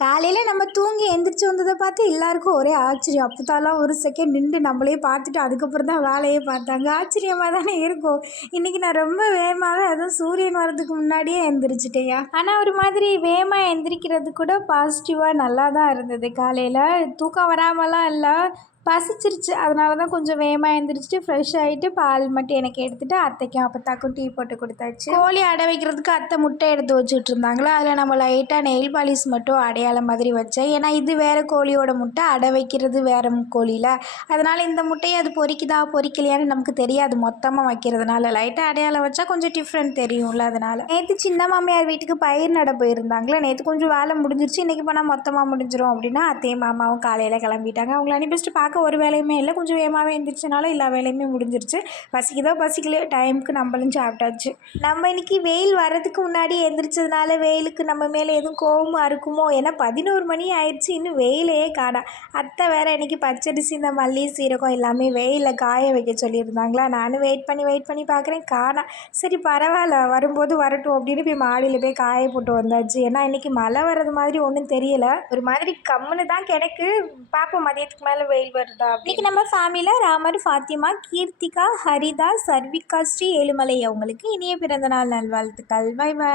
காலையில் நம்ம தூங்கி எந்திரிச்சு வந்ததை பார்த்து எல்லாருக்கும் ஒரே ஆச்சரியம். அப்போதாலாம் ஒரு செகண்ட் நின்று நம்மளே பார்த்துட்டு அதுக்கப்புறம் தான் வேலையே பார்த்தாங்க. ஆச்சரியமாக தானே இருக்கும். இன்றைக்கி நான் ரொம்ப வேகமாகவே அதுவும் சூரியன் வரதுக்கு முன்னாடியே எந்திரிச்சிட்டேயா. ஆனால் ஒரு மாதிரி வேகமாக எந்திரிக்கிறது கூட பாசிட்டிவாக நல்லா தான் இருந்தது. காலையில் தூக்கம் வராமலாம் இல்லை, பசிச்சிருச்சு. அதனால தான் கொஞ்சம் வேகமாக எழுந்திரிச்சிட்டு ஃப்ரெஷ் ஆகிட்டு பால் மட்டும் எனக்கு எடுத்துகிட்டு அத்தைக்கும் அப்பத்தாக்கும் டீ போட்டு கொடுத்தாச்சு. கோழி அடை வைக்கிறதுக்கு அத்தை முட்டை எடுத்து வச்சுட்டு இருந்தாங்களா, அதில் நம்ம லைட்டாக நெயில் பாலிஷ் மட்டும் அடையாளம் மாதிரி வச்சேன். ஏன்னா இது வேறு கோழியோட முட்டை, அடை வைக்கிறது வேறு கோழியில். அதனால் இந்த முட்டையை அது பொரிக்குதா பொரிக்கலையான்னு நமக்கு தெரியாது. மொத்தமாக வைக்கிறதுனால லைட்டாக அடையாளம் வச்சா கொஞ்சம் டிஃப்ரெண்ட் தெரியும்ல. அதனால் நேற்று சின்ன மாமியார் வீட்டுக்கு பயிர் நட போயிருந்தாங்களே, நேற்று கொஞ்சம் வேலை முடிஞ்சிருச்சு. இன்றைக்கி போனால் மொத்தமாக முடிஞ்சிடும் அப்படின்னா அத்தையும் மாமாவும் காலையில் கிளம்பிட்டாங்க. அவங்கள அனுப்பிச்சிட்டு பார்க்க ஒரு வேலையுமே இல்லை. கொஞ்சம் வேகமாகவே எழுந்திரிச்சனால எல்லா வேலையுமே முடிஞ்சிருச்சு. பசிக்குதோ பசிக்கலையோ டைமுக்கு நம்மளும் சாப்பிட்டாச்சு. நம்ம இன்றைக்கி வெயில் வர்றதுக்கு முன்னாடி எழுந்திரிச்சதுனால வெயிலுக்கு நம்ம மேலே எதுவும் கோவமாக இருக்குமோ. ஏன்னா 11 மணி ஆயிடுச்சு, இன்னும் வெயிலையே காணா. அத்தை வேறு இன்றைக்கி பச்சரிசி இந்த மல்லி சீரகம் எல்லாமே வெயிலில் காய வைக்க சொல்லியிருந்தாங்களா. நானும் வெயிட் பண்ணி பார்க்குறேன், காணா. சரி பரவாயில்ல, வரும்போது வரட்டும் அப்படின்னு போய் மாடியில் போய் காய போட்டு வந்தாச்சு. ஏன்னா இன்றைக்கி மழை வர்றது மாதிரி ஒன்றும் தெரியலை. ஒரு மாதிரி கம்முன்னு தான் கிடக்கு. பார்ப்போம் மதியத்துக்கு மேலே வெயில் வருதா. இன்றைக்கி நம்ம ஃபேமிலியில் ராமர், ஃபாத்திமா, கீர்த்திகா, ஹரிதா, சர்விகா, ஸ்ரீ ஏழுமலை அவங்களுக்கு இனிய பிறந்தநாள் நல்வாழ்த்துக்கள். Bye bye.